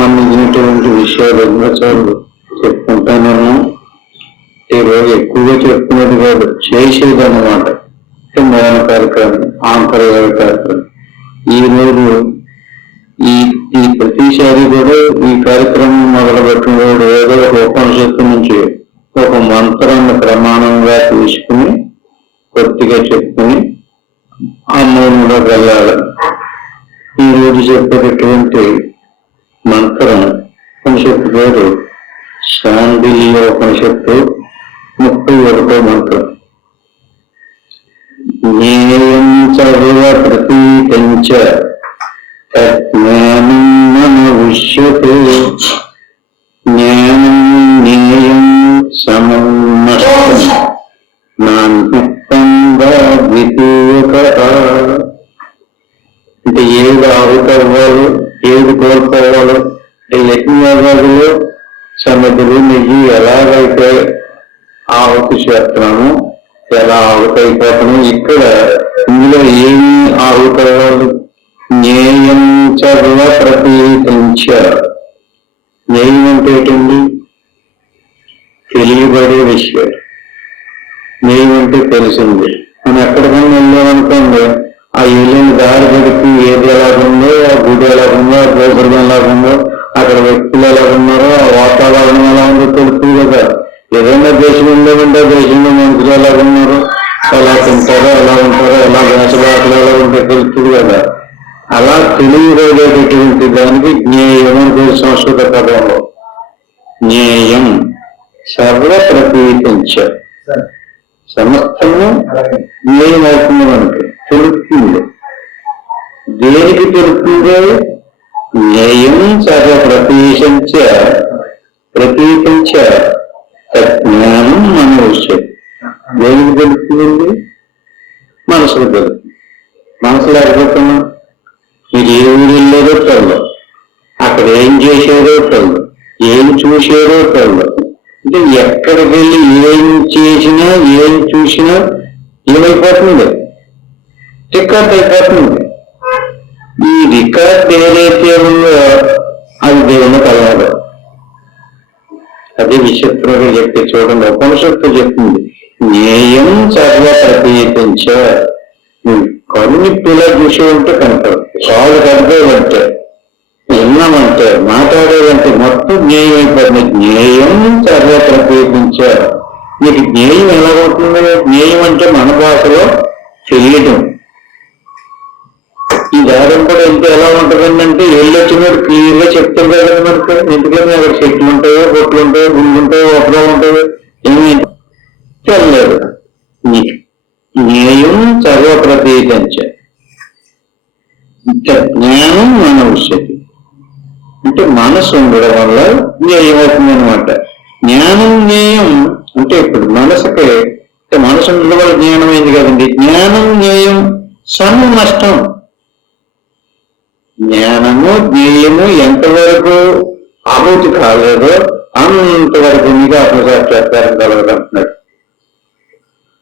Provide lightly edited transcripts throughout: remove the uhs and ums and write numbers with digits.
సంబంధించినటువంటి విషయాలు ఎన్నోసార్లు చెప్పుకుంటాను. ఈరోజు ఎక్కువగా చెప్పుకునేది కాదు, చేసేది అన్నమాట. మౌన కార్యక్రమం, ఆంతర్యాల కార్యక్రమం. ఈ రోజు ఈ ప్రతిసారి కూడా ఈ కార్యక్రమం మొదలుపెట్టినప్పుడు ఏదో ఒక ఉపనిషత్తు నుంచి ఒక మంత్రాన్ని ప్రమాణంగా తీసుకుని కొద్దిగా చెప్పుకుని ఆ మౌనంలోకి వెళ్ళాలి. ఈ రోజు చెప్పేటటువంటి మంత్రం ఉపనిషత్తు పేరు శాండిల్య ఉపనిషత్తు, 31వ మంత్రం. జ్ఞేయం చ ప్రతీతం చ జ్ఞానం మనవిష్యతే జ్ఞానం జ్ఞేయం సమం నష్టం నాన్విత్తం వా ద్వితీయకః. అంటే ఏది ఆవుతవ్వాలో, ఏది కోల్పోవాలో, యజ్ఞయాగాదులు సమితులు నెయ్యి ఎలాగైతే ఆహుతి చేస్తున్నాము, ఎలా ఆహుతైపోతున్నాము, ఇక్కడ ఇందులో ఏమి ఆహుతవ్వాలి? జ్ఞేయం చర్వ ప్రతీతించ. జ్ఞేయం అంటే ఏంటండి? తెలియబడే విషయం. జ్ఞేయం అంటే తెలిసింది. మనం ఎక్కడికైనా వెళ్ళామనుకోండి, ఆ వెళ్ళిన దారి గడిపి ఏది ఎలాగుందో, ఆ గుడి ఎలాగుందో, ఆ గోపురం ఎలాగుందో, అక్కడ వ్యక్తులు ఎలా ఉన్నారో, ఆ వాతావరణం ఎలా ఉందో తెలుస్తుంది కదా. ఏదైనా దేశంలో ఉంటే దేశంలో మనుషులు ఎలా ఉన్నారో, ఎలా తింటారో, ఎలా ఉంటారో, ఎలా వేసబాటలు ఎలా ఉంటే తెలుస్తుంది కదా. అలా తెలియబడేటటువంటి దానికి జ్ఞేయం అంటే సంస్కృత పదంలో జ్ఞేయం సర్వ ప్రతీతించ. సమస్తము జ్ఞేయం అవుతుంది, మనకి తెలుస్తుంది. దేనికి తెలుస్తుందో? జ్ఞేయం సర్వ ప్రతీతించ జ్ఞానం మన విషయం. దేనికి తెలుస్తుంది? మనసుకు తెలుస్తుంది. మనసు లేకపోతున్నా మీరు ఏ ఊరు వెళ్ళేదో తెలదు, అక్కడ ఏం చేసేదో తెలదు, ఏం చూసేదో తెలదు. అంటే ఎక్కడికి వెళ్ళి ఏం చేసినా ఏం చూసినా ఏమైపోతుంది? రికార్డ్ అయిపోతుంది. ఈ రికార్డ్ ఏదైతే ఉందో అది దేవుని కలవాలి. అదే విచిత్రంగా చెప్పి చూడండి, ఉపనిషత్తు చెప్తుంది జ్ఞేయం సర్వ ప్రతీతించ. కొన్ని పిల్ల చూసే ఉంటే కనపడుతుంది, కాళ్ళు కడిపేదంటే, విన్నామంటే, మాట్లాడేదంటే మొత్తం జ్ఞేయం అయిపోతుంది. జ్ఞేయం సర్వ ప్రతీతించ. మీకు జ్ఞేయం ఎలాగవుతుంది? జ్ఞేయం అంటే మన భాషలో తెలియటం. ఈ దారం కూడా ఎంత ఎలా ఉంటుందంటే ఏళ్ళు వచ్చినట్టు క్లియర్ గా చెప్తారు కదా మనకు. ఎందుకంటే అక్కడ చెట్లు ఉంటాయో, బొట్లు ఉంటాయో, గుళ్ళు ఉంటాయో, ఒకరో ఉంటాయో, ఏమి తెలియదు. జ్ఞేయం సర్వ ప్రతీతించ జ్ఞానం మన విషయతి. అంటే మనసు ఉండడం వల్ల జ్ఞేయం అవుతుంది అనమాట. జ్ఞానం జ్ఞేయం అంటే ఇప్పుడు మనసుకి మనసు ఉండడం వల్ల జ్ఞానం అయింది కదండి. జ్ఞానం జ్ఞేయం సమం నష్టం. జ్ఞానము జ్ఞేయము ఎంతవరకు ఆహుతి కాలేదో అంతవరకు మీకు ఆత్మసాక్షాత్కారం కలగదంటున్నాడు.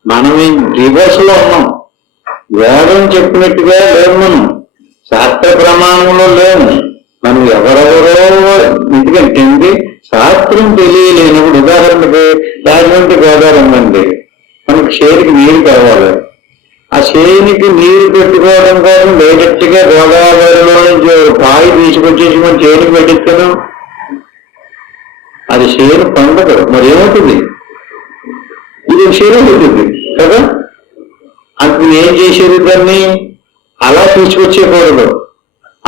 మనం రివర్స్ లో ఉన్నాం. వేదం చెప్పినట్టుగా లేవు, మనం శాస్త్ర ప్రమాణంలో లేవు. మనం ఎవరెవరో ఎందుకంటే శాస్త్రం తెలియలేనప్పుడు, ఉదాహరణకు రాజమండ్రి గోదావరి ఉందండి, మనకు షేరుకి నీరు కావాలి. ఆ షేరుకి నీరు పెట్టుకోవడం కోసం డైరెక్ట్ గా గోదావరిలో నుంచి కాయి తీసుకొచ్చేసి మనం చేరుకు పెట్టిస్తాను, అది షేరు పండదు. మరి ఏమవుతుంది? ఇది షేరు అవుతుంది కదా. అందుకు ఏం చేసేది? దాన్ని అలా తీసుకొచ్చేకూడదు.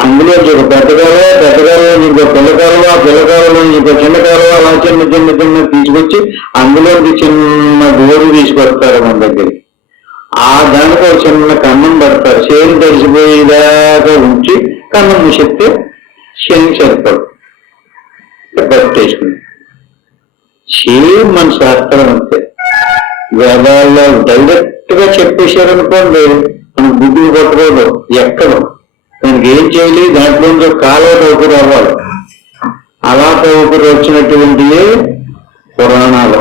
అందులో ఒక పెద్దగాలో ఇంకో పిల్లకాలలో, ఆ పిల్లకాలలో ఇంకో చిన్న కాలువ, అలా చిన్న చిన్న చిన్న తీసుకొచ్చి అందులోకి చిన్న గోరు తీసుకొస్తారు మన దగ్గరికి. ఆ దానికి ఒక చిన్న కన్నం పెడతారు, చేను తడిసిపోయేదాకా ఉంచి కన్నం మూసిస్తే చేను సరిపడు పట్టేసుకుని. సేమ్ మన శాస్త్రం అంతే. వేదాల్లో డైరెక్ట్ గా చెప్పేశారనుకోండి, మనం గుడ్డులు పట్టుకోదు. ఎక్కడ దానికి ఏం చేయాలి? దాంట్లో కాలువ తోపురు అవ్వాలి. అలా తోపురు వచ్చినటువంటివి పురాణాలు,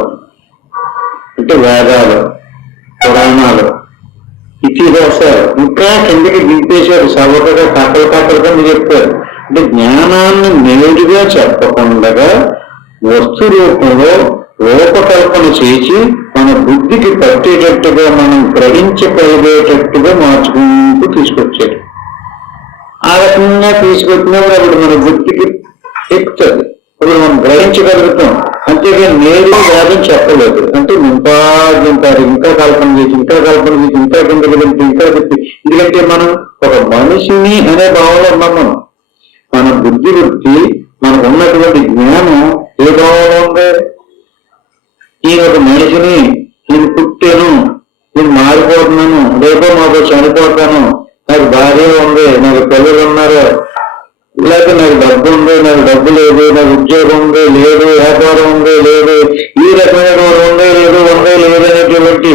అంటే వేదాలు, పురాణాలు, ఇతిహాసాలు. ఇంకా కిందకి దింపేశారు, సవకగా కట్టలు కట్టలు కింద చెప్పారు. అంటే జ్ఞానాన్ని నేరుగా చెప్పకుండా వస్తు రూపంలో రూపకల్పన చేసి మన బుద్ధికి పట్టేటట్టుగా మనం గ్రహించగలిగేటట్టుగా మార్చుకుంటూ తీసుకొచ్చాడు. ఆ రకంగా తీసుకొచ్చినప్పుడు అప్పుడు మన బుద్ధికి ఎక్కుతుంది, ఇప్పుడు మనం గ్రహించగలుగుతాం. అంతేగాని నేరు వేదం చెప్పలేదు. అంటే ఇంకా కల్పన చేసి ఇంకా కిందకి వెళ్తే ఇంకా చెప్పి, ఎందుకంటే మనం ఒక మనిషిని అనే భావంలో ఉన్నాం. మన బుద్ధి వృత్తి, మనకు ఉన్నటువంటి జ్ఞానం ఏ భావంలో ఉంది? నేను ఒక మనిషిని, నేను పుట్టాను, నేను మారిపోతున్నాను, రేపో మాకు చనిపోతాను, నాకు భార్య ఉంది, నాకు పిల్లలు ఉన్నారు, లేకపోతే నాకు డబ్బు ఉంది, నాకు డబ్బు లేదు, నాకు ఉద్యోగం ఉంది లేదు, వ్యాపారం ఉంది లేదు, ఈ రకమైన ఉంది లేదు అనేటువంటి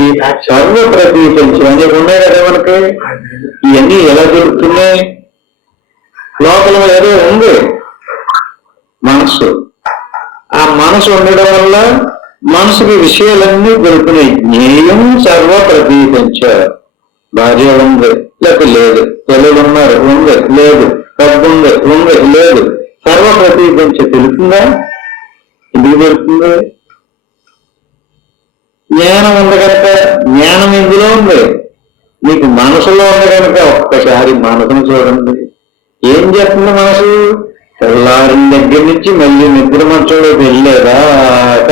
సర్వ ప్రతీపించి అనేవి ఉన్నాయి కదా మనకి. ఇవన్నీ ఎలా దొరుకుతున్నాయి? లోపల ఏదో ఉంది మనస్సు. ఆ మనసు ఉండడం వల్ల మనసుకి విషయాలన్నీ దొరుకుతున్నాయి. జ్ఞేయం సర్వ ప్రతీపించ. భార్య ఉంది లేకపోతే లేదు, పిల్లలు ఉన్నారు ఉంది లేదు, డబ్బు ఉంది లేదు, సర్వ ప్రతీపించ. తెలుస్తుందా? ఎందుకు తెలుస్తుంది? జ్ఞానం ఉంది కనుక. జ్ఞానం ఎందులో ఉంది? మీకు మనసులో ఉంది కనుక. ఒక్కసారి మనసును చూడండి, ఏం చేస్తుంది మనసు? తెల్లారిన దగ్గర నుంచి మళ్ళీ నిద్ర మంచంలోకి వెళ్ళేదాక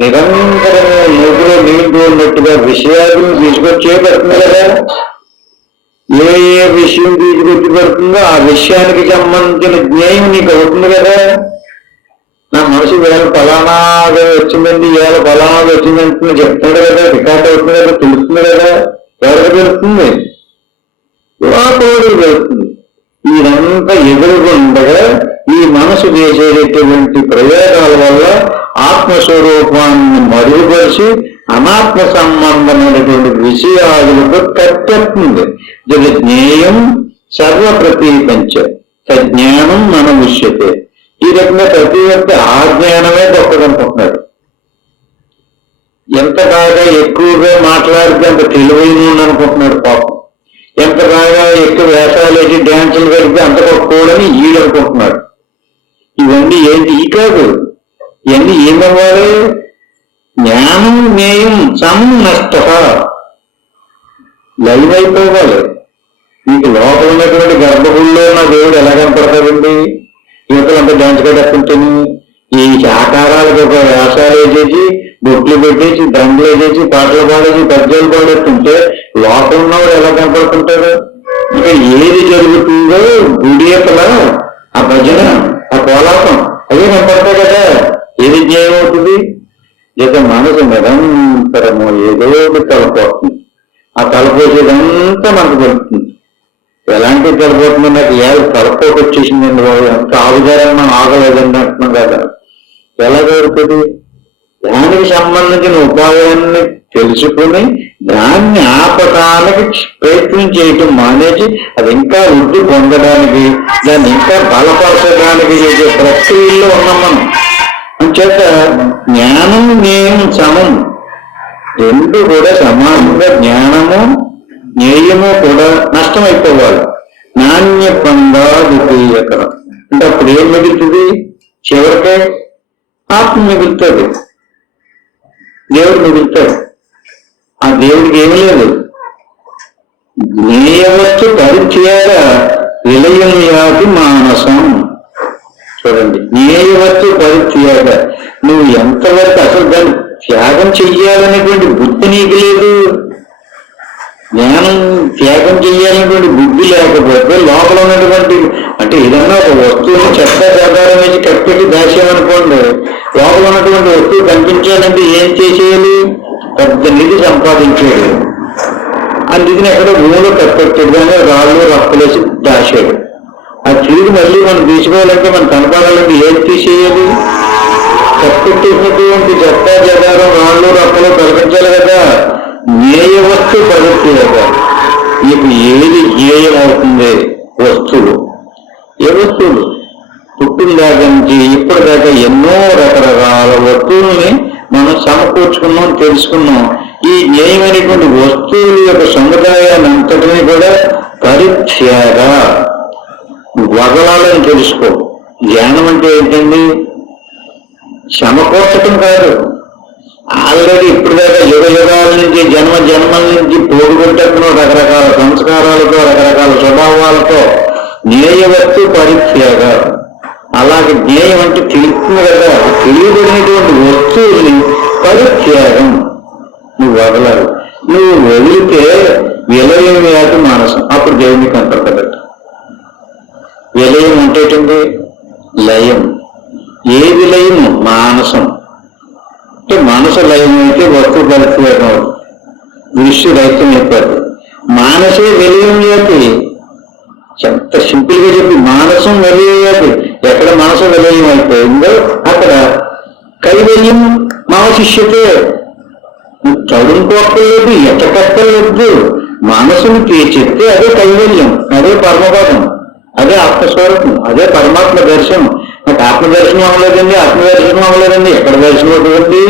నిరంతరంగా నిద్రలో నీళ్లు ఉన్నట్టుగా విషయాలను తీసుకొచ్చే పెడుతుంది కదా. ఏ ఏ విషయం తీసుకొచ్చి పెడుతుందో ఆ విషయానికి సంబంధించిన జ్ఞానం నీకు అవుతుంది కదా. నా మనసు వేళ ఫలానాగా వచ్చిందండి, వేళ ఫలానాగా వచ్చిందంటే చెప్తాడు కదా, రికార్డ్ అవుతుంది కదా, తెలుస్తుంది కదా. ఎవరికి తెలుస్తుంది? లోపలికి తెలుస్తుంది. ఇదంతా ఎదురుగుండగా ఈ మనసు చేసేటటువంటి ప్రయోగాల వల్ల ఆత్మస్వరూపాన్ని మరుగుపరిచి అనాత్మ సంబంధమైనటువంటి విషయాలకు కట్టెత్తుంది. ఇది జ్ఞేయం సర్వ ప్రతీపించ సజ్ఞానం మన విషయతే. ఈ రకంగా ప్రతి ఒక్క ఆ జ్ఞానమే గొప్పదనుకుంటున్నాడు. ఎంత బాగా ఎక్కువగా మాట్లాడితే అంత తెలివైన అనుకుంటున్నాడు పాపం. ఎంత బాగా ఎక్కువ వేషాలు వేసి డ్యాన్సులు కలిపి అంత గొప్పని ఈడనుకుంటున్నాడు. ఇవన్నీ ఏంటి? ఈ కాదు. ఇవన్నీ ఏమవ్వాలి? జ్ఞానం జ్ఞేయం సమం నష్ట లైవ్ అయిపోవాలి. మీకు లోపల ఉన్నటువంటి గర్భగుడిలో ఉన్న దేవుడు ఎలా కనపడతాడండి? యువతలంతా డ్యాన్స్ కట్టేస్తుంటాను. ఈ ఆకారాలకు ఒక వేషాలు వేసేసి, బొట్లు పెట్టేసి, దండలు వేసేసి, పాటలు పాడేసి, పద్యాలు పాడేస్తుంటే లోపల ఉన్నవాడు ఎలా కనపడుతుంటాడు? ఇక ఏది జరుగుతుందో గుడి అసల ఆ భజన, ఆ కోలాపం అదే కనపడతాయి కదా. ఏది జ్ఞానం అవుతుంది? ఇక మనసు నిరంతరము ఏదో ఒకటి తలపోతుంది. ఆ తలపోసేదంతా మనకు దొరుకుతుంది. ఎలాంటి తలపోతుంది? నాకు ఏ తలపోటు వచ్చేసిందండి బాబు, ఎంత ఆగుదారని మనం ఆగలేదండి అంటున్నాం కదా. ఎలా దొరుకుతుంది? దానికి సంబంధించిన ఉపాయాన్ని తెలుసుకుని దాన్ని ఆపటానికి ప్రయత్నం చేయటం మానేసి అది ఇంకా వృద్ధి పొందడానికి, దాన్ని ఇంకా బలపరచడానికి చేసే ప్రక్రియలో ఉన్నాం మనం. అంచేత జ్ఞానం జ్ఞేయం సమం, రెండు కూడా సమానంగా జ్ఞానము జ్ఞేయము కూడా నష్టమైపోవాలి. నాణ్య పొందా ద్వితీయకరం అంటే అప్పుడు ఏం మిగులుతుంది? చివరికే ఆత్మ మిగులుతుంది, దేవుడు మిగులుతాడు. ఆ దేవుడికి ఏమీ లేదు. జ్ఞేయవస్తు పరిత్యాగ విలయం యాతి మానసం. చూడండి, జ్ఞేయవస్తు పరిత్యాగ, నువ్వు ఎంతవరకు అసలు దాన్ని త్యాగం చెయ్యాలనేటువంటి బుద్ధి నీకు లేదు. జ్ఞానం త్యాగం చెయ్యాలనేటువంటి బుద్ధి లేకపోతే లోపల ఉన్నటువంటి, అంటే ఏదన్నా ఒక వస్తువుని చెత్త ఆధారం వేసి కట్టెట్టి దాచామనుకోండి, లోపల ఉన్నటువంటి వస్తువు కనిపించాలంటే ఏం చేసేయాలి? పెద్ద నిధి సంపాదించాడు. ఆ నిధిని ఎక్కడో భూమిలో కట్టెట్టాడు, కానీ రాళ్ళు రప్పలేసి దాచాడు. ఆ తీరు మళ్ళీ మనం తీసుకోవాలంటే మనం కనపడాలంటే ఏం తీసేయాలి? కట్టెట్టేసినటువంటి చెత్త జదారం రాళ్ళు రప్పలు కనిపించాలి కదా. జ్ఞేయ వస్తు ప్రవృత్తి కదా. మీకు ఏది జ్ఞేయం అవుతుంది? వస్తువులు. ఏ వస్తువులు? పుట్టిన దాకా నుంచి ఇప్పటిదాకా ఎన్నో రకరకాల వస్తువుల్ని మనం సమకూర్చుకున్నాం, తెలుసుకున్నాం. ఈ జ్ఞేయమైనటువంటి వస్తువుల యొక్క సముదాయాన్ని అంతటినీ కూడా పరిత్యాగ, వదలాలని తెలుసుకో. ధ్యానం అంటే ఏంటండి? సమకూర్చటం కాదు. ఆల్రెడీ ఇప్పుడు దాకా యుగ యుగాల నుంచి జన్మల నుంచి పోగుకుంటున్న రకరకాల సంస్కారాలతో రకరకాల స్వభావాలతో జ్ఞేయవస్తు పరిత్యాగ. అలాగే జ్ఞేయం అంటే తెలుస్తుంది కదా, తెలియబడినటువంటి వస్తువుల్ని పరిత్యాగం నువ్వు వదలాలి. నువ్వు వదిలితే విలయం వ్యాధి మానసం. అప్పుడు దేవునికి అంటారు కదా. విలయం అంటే ఏంటండి? లయం. ఏది లయము? మానసం. అంటే మనసు లయం అయితే వస్తువు పరిత్యాగం, దృష్టి రహితం అయిపోతుంది. మానసే విలయం వ్యాధి. ఎంత సింపుల్ గా చెప్పి మానసం వెలయ్యేది. ఎక్కడ మనసు విలయం అయిపోయిందో అక్కడ కైవల్యం మావ శిష్యతే. చదువుకోక్కర్లేదు, ఎట్టకక్కర్లేదు. మనసును చెప్తే అదే కైవల్యం, అదే పరమపదం, అదే ఆత్మస్వరూపం, అదే పరమాత్మ దర్శనం. నాకు ఆత్మదర్శనం అవ్వలేదండి, ఆత్మదర్శనం అవ్వలేదండి. ఎక్కడ దర్శనం అవుతుందండి?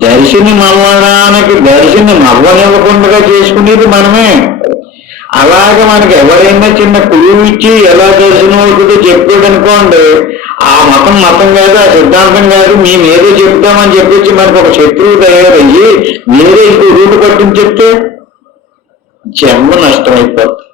దర్శనం అవ్వడానికి దర్శనం అవ్వనివ్వకుండా చేసుకునేది మనమే. అలాగే మనకి ఎవరైనా చిన్న కులువు ఇచ్చి ఎలా దర్శనం అవుతుందో చెప్పాడనుకోండి, ఆ మతం కాదు, ఆ సిద్ధాంతం కాదు, మేము ఏదో చెప్తామని చెప్పేసి మనకు ఒక శత్రువు తయారయ్యి వేరే ఇంకో రూటు పట్టించి చెప్తే జన్మ నష్టమైపోతుంది.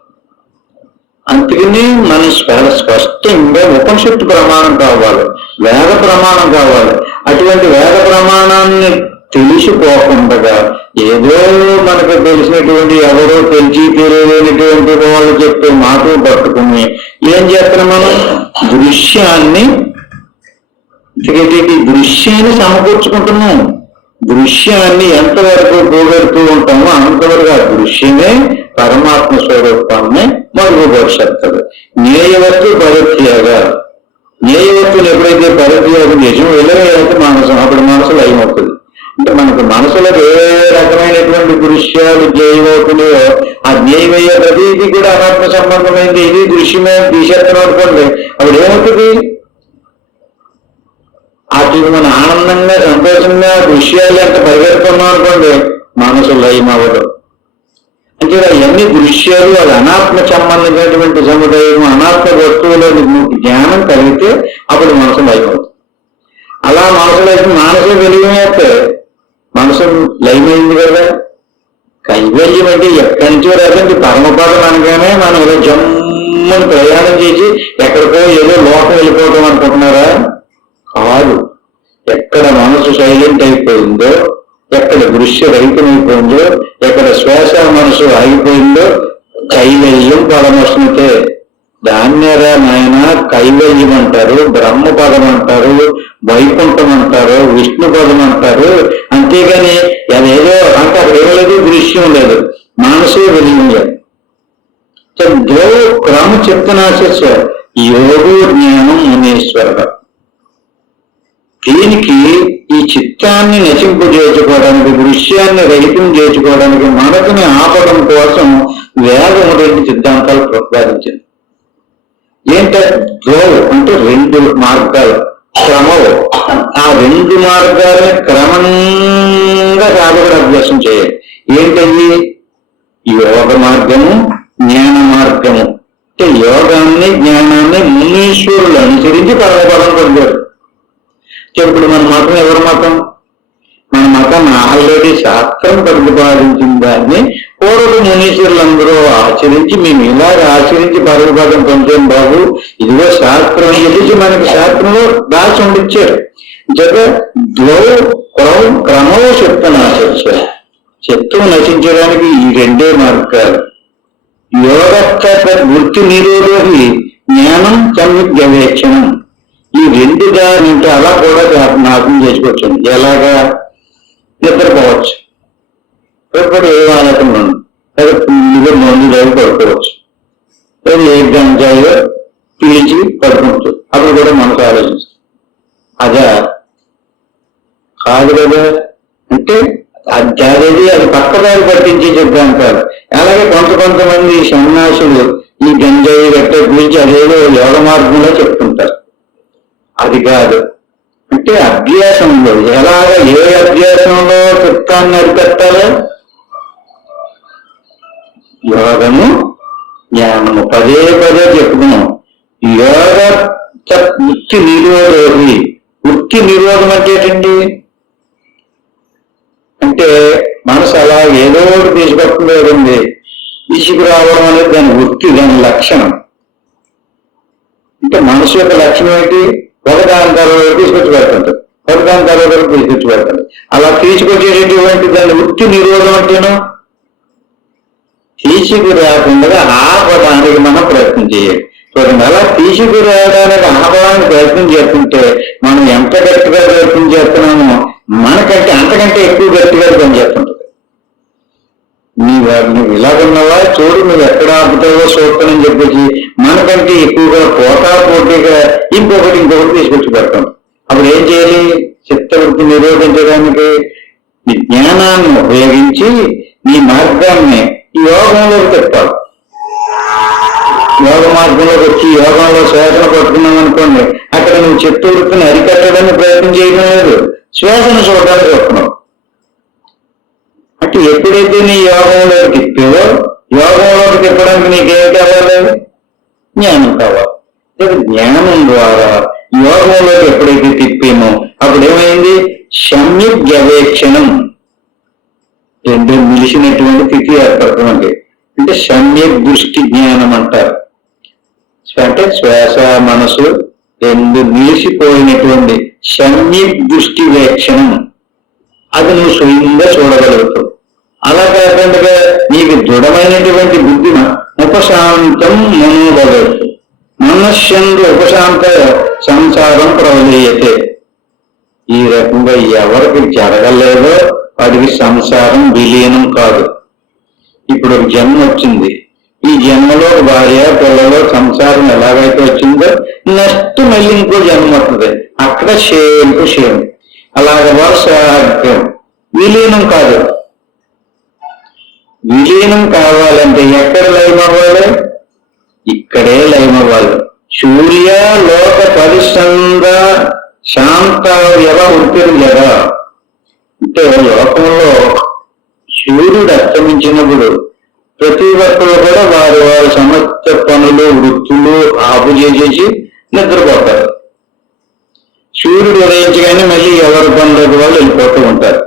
అందుకని మనం స్పష్టంగా ఉపనిషత్తు ప్రమాణం కావాలి, వేద ప్రమాణం కావాలి. అటువంటి వేద ప్రమాణాన్ని తెలిసిపోకుండా ఏదో మనకు తెలిసినటువంటి ఎవరో తెలియలేనటువంటి వాళ్ళు చెప్పే మాటలు పట్టుకుని ఏం చేస్తున్నాం మనం? దృశ్యాన్ని సమకూర్చుకుంటున్నాం. దృశ్యాన్ని ఎంతవరకు పోగొడుతూ ఉంటామో అంతవరకు ఆ దృశ్యమే పరమాత్మ స్వరూపాన్ని మరుగుపరుస్తుంది. జ్ఞేయవస్తు పరిత్యాగ. జ్ఞేయవస్తువులు ఎప్పుడైతే పరిత్యాగం చేసామో విలయమైతే మానసం, అప్పుడు మనసు లయమవుతుంది. అంటే మనకు మనసులో ఏ రకమైనటువంటి దృశ్యాలు జ్ఞేయమవుతున్నాయో ఆ జ్ఞేయమయ్యే ప్రతిదీ కూడా అనాత్మ సంబంధమైంది. ఇది దృశ్యమే తీసేస్తాం అనుకోండి, అప్పుడు ఏమవుతుంది? అటు మన ఆనందంగా సంతోషంగా దృశ్యాలు ఎంత పరిగెడుతున్నాం అనుకోండి, మనసు లయం అవ్వదు. అంటే అవన్నీ దృశ్యాలు అది అనాత్మ సంబంధించినటువంటి సముదాయం, అనాత్మ వస్తువులో జ్ఞానం కలిగితే అప్పుడు మనసు లయం అవుతుంది. అలా మనసు వెలిగితే మనసు లయమైంది కదా. కైవల్యం అంటే ఎక్కడి నుంచో రాదండి. పరమపదం అనగానే మనం ఏదో జమ్ముని ప్రయాణం చేసి ఎక్కడికో ఏదో లోకం వెళ్ళిపోవటం అనుకుంటున్నారా? కాదు. ఎక్కడ మనసు సైలెంట్ అయిపోయిందో, ఎక్కడ దృశ్య రహితమైపోయిందో, ఎక్కడ శ్వాస మనసు ఆగిపోయిందో కైవల్యం పరమస్మితే. దాన్నేరా నాయన కైవల్యం అంటారు, బ్రహ్మ పదం అంటారు, వైకుంఠం అంటారు, విష్ణు పదం అంటారు. అంతేగాని అదేదో అంటే అక్కడ ఏం లేదు, దృశ్యం లేదు, మనసే వెలియం లేదు. దో క్రమ చెప్తున్నాశ యోగో జ్ఞానం మునీశ్వర. దీనికి ఈ చిత్తాన్ని నశింపజేసుకోవడానికి, దృశ్యాన్ని రహితం చేసుకోవడానికి, మనసుని ఆపడం కోసం వేదం రెండు సిద్ధాంతాలు ప్రతిపాదించింది. ఏంటంటే ద్రోవు అంటే రెండు మార్గాలు, క్రమవు. ఆ రెండు మార్గాలని క్రమంగా సాధకుడు అభ్యాసం చేయాలి. ఏంటది? యోగ మార్గము, జ్ఞాన మార్గము. అంటే యోగాన్ని జ్ఞానాన్ని మునీశ్వరులు అనుసరించి పరమపదం పొందారు. ఇప్పుడు మన మతం ఎవరి మతం? మన మతం ఆల్రెడీ శాస్త్రం ప్రతిపాదించిన దాన్ని పూర్వపు మునీశ్వరులందరూ ఆచరించి మేము ఇలాగ ఆచరించి పరమపదం పొందాం బాబు, ఇదిగో శాస్త్రం అని చెప్పేసి మనకి శాస్త్రంలో దాచి ఉండిచ్చారు. జగ ద్వౌ క్రమవు చెప్తాను ఆచరించారు. చిత్తం నశించడానికి ఈ రెండే మార్గాలు. యోగ వృత్తి నిరోధి, జ్ఞానం సమ్యక్ గవేక్షణం. ఈ రెండు దానింటే అలా కూడా నాశనం చేసుకోవచ్చు. ఎలాగా? నిద్రపోవచ్చు, ఇప్పుడు ఏ ఆలోచన ఉండదు, ఇదే మందు రైలు పడుకోవచ్చు, ఏ గంజాయో పీల్చి పడుకుంటుంది, అప్పుడు కూడా మనకు ఆలోచిస్తుంది. అదే కాదు కదా. అంటే అదేది అది పక్కదారి పట్టించి సిద్ధాంతాలు. అలాగే కొంతమంది సన్యాసులు ఈ గంజాయి గట్టే గురించి అదేదో యోగ మార్గంలో చెప్తుంటారు. అది కాదు. అంటే అభ్యాసంలో ఎలాగ ఏ అభ్యాసంలో చిత్తాన్ని అరికట్టాలో యోగము, జ్ఞానము పదే పదే చెప్పుకున్నాం. యోగ వృత్తి నిరోధి. వృత్తి నిరోధం అంటే ఏంటండి? అంటే మనసు అలా ఏదో ఒకటి తీసుకొస్తుంది, తీసుకురావడం అనేది దాని వృత్తి, దాని లక్షణం. అంటే మనసు యొక్క లక్షణం ఏంటి? ఒకదాని తర్వాత తీసుకొచ్చి పెడుతుంటారు, ఒకదాని తర్వాత తీసుకొచ్చి పెడతారు. అలా తీసుకొచ్చేటటువంటి దాని వృత్తి నిరోధం అంటేను తీసుకురాకుండా ఆపడానికి మనం ప్రయత్నం చేయాలి. అలా తీసుకురావడానికి ఆపడానికి ప్రయత్నం చేస్తుంటే మనం ఎంత గట్టిగా ప్రయత్నం చేస్తున్నామో మనకంటే అంతకంటే ఎక్కువ గట్టిగా పనిచేస్తుంటది. నువ్వు ఇలాగున్నావా చూడు, నువ్వు ఎక్కడ ఆపుతావో చూస్తానని చెప్పేసి మనకంటే ఎక్కువగా పోటీగా ఇంకొకటి తీసుకొచ్చి పెడతాం. అప్పుడు ఏం చేయాలి? చిత్తవృత్తి నిరోధించడానికి నీ జ్ఞానాన్ని ఉపయోగించి నీ మార్గాన్ని యోగంలోకి తిప్పాలి. యోగ మార్గంలోకి వచ్చి యోగంలో శ్వాసను పట్టుకున్నాం అనుకోండి, అక్కడ నువ్వు చిత్తవృత్తిని అరికట్టడానికి ప్రయత్నం చేయడం లేదు, శ్వాసను చూడడానికి వస్తున్నావు. అంటే ఎప్పుడైతే నీ యోగంలోకి తిప్పావో, యోగంలోకి తిప్పడానికి నీకేం కావాలి? జ్ఞానం కావాలి. జ్ఞానం ద్వారా యోగంలోకి ఎప్పుడైతే తిప్పామో అప్పుడు ఏమైంది? సమ్యక్ గవేక్షణం, రెండు నిలిచినటువంటి స్థితి ఏర్పడుతుంది. అంటే సమ్యక్ దృష్టి జ్ఞానం అంటారు. అంటే శ్వాస మనసు రెండు నిలిచిపోయినటువంటి సమ్యక్ దృష్టి వీక్షణం, అది నువ్వు స్వయంగా చూడగలుగుతావు. అలా కాకుండా నీకు దృఢమైనటువంటి బుద్ధి ఉపశాంతం మనోభవతు, మనశ్యందు ఉపశాంత సంసారం ప్రవలీయతే. ఈ రకంగా ఎవరికి జరగలేదో వాడికి సంసారం విలీనం కాదు. ఇప్పుడు ఒక జన్మ వచ్చింది, ఈ జన్మలో భార్య పిల్లలు సంసారం ఎలాగైతే వచ్చిందో నెక్స్ట్ మళ్ళీ ఇంకో జన్మ వస్తుంది, అక్కడ షేమ్ టు షేమ్. అలాగ వరుస విలీనం కాదు. విలీనం కావాలంటే ఎక్కడ లయం అవ్వాలి? ఇక్కడే లయం అవ్వాలి. సూర్య లోక పరిసంద శాంత వ్యవ వృత్తిరు కదా. అంటే లోకంలో సూర్యుడు అస్తమించినప్పుడు ప్రతి ఒక్కరు కూడా వారి వారి సమస్త పనులు వృత్తులు ఆపు చేసేసి నిద్రపోతారు. సూర్యుడు ఉదయించగానే మళ్ళీ ఎవరి పనులకు వాళ్ళు వెళ్ళిపోతూ ఉంటారు.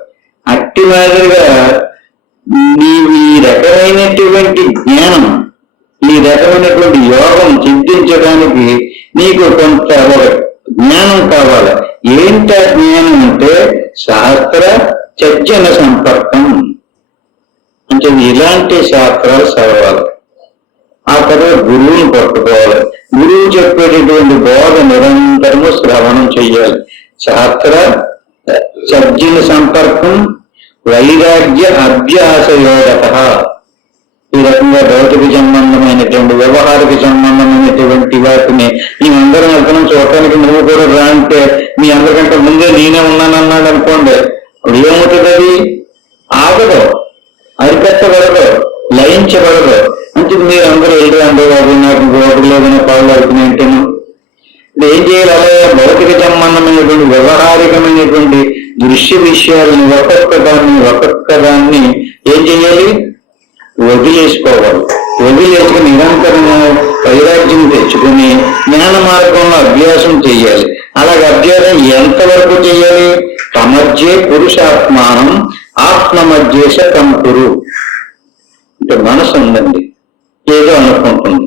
అట్టి మాదిరిగా నీవు ఈ రకమైనటువంటి జ్ఞానం, ఈ రకమైనటువంటి యోగం సిద్ధించడానికి నీకు కొంత జ్ఞానం కావాలి. ఏంట జ్ఞానం అంటే శాస్త్ర చర్చన సంపర్కం. అంటే ఇలాంటి శాస్త్రాలు చదవాలి. ఆ తర్వాత గురువుని పట్టుకోవాలి. గురువు చెప్పేటటువంటి బోధ నిరంతరము శ్రవణం చెయ్యాలి. శాస్త్ర సజ్జన సంపర్కం వైరాగ్య అభ్యాస యోగత. ఈ రకంగా భౌతిక సంబంధమైనటువంటి వ్యవహారిక సంబంధమైనటువంటి వాటిని మేమందరం అర్థం చూడటానికి నువ్వు కూడా రా అంటే మీ అందరికంటే ముందే నేనే ఉన్నానన్నాడు అనుకోండి, అప్పుడు ఏమవుతుంది? అది ఆగదు, అరికట్టబడదు, లయించబడదు. అంటే మీరు అందరూ వెళ్ళి బాబు నాకు గోపులు లేదని పాలు అవుతున్నాయంటేను ఏం చేయాలి? అలా భౌతిక సంబంధమైనటువంటి వ్యవహారికమైనటువంటి దృశ్య విషయాలను ఒక్కొక్క దాన్ని ఏం చేయాలి? వదిలేసుకోవాలి. వదిలేసుకుని నిరంతరము వైరాగ్యం తెచ్చుకుని జ్ఞాన మార్గంలో అభ్యాసం చేయాలి. అలాగే అభ్యాసం ఎంతవరకు చేయాలి? తమధ్యే పురుషాత్మానం ఆత్మమధ్యేష కంపురు. అంటే మనసు ఉందండి, ఏదో అనుకుంటుంది,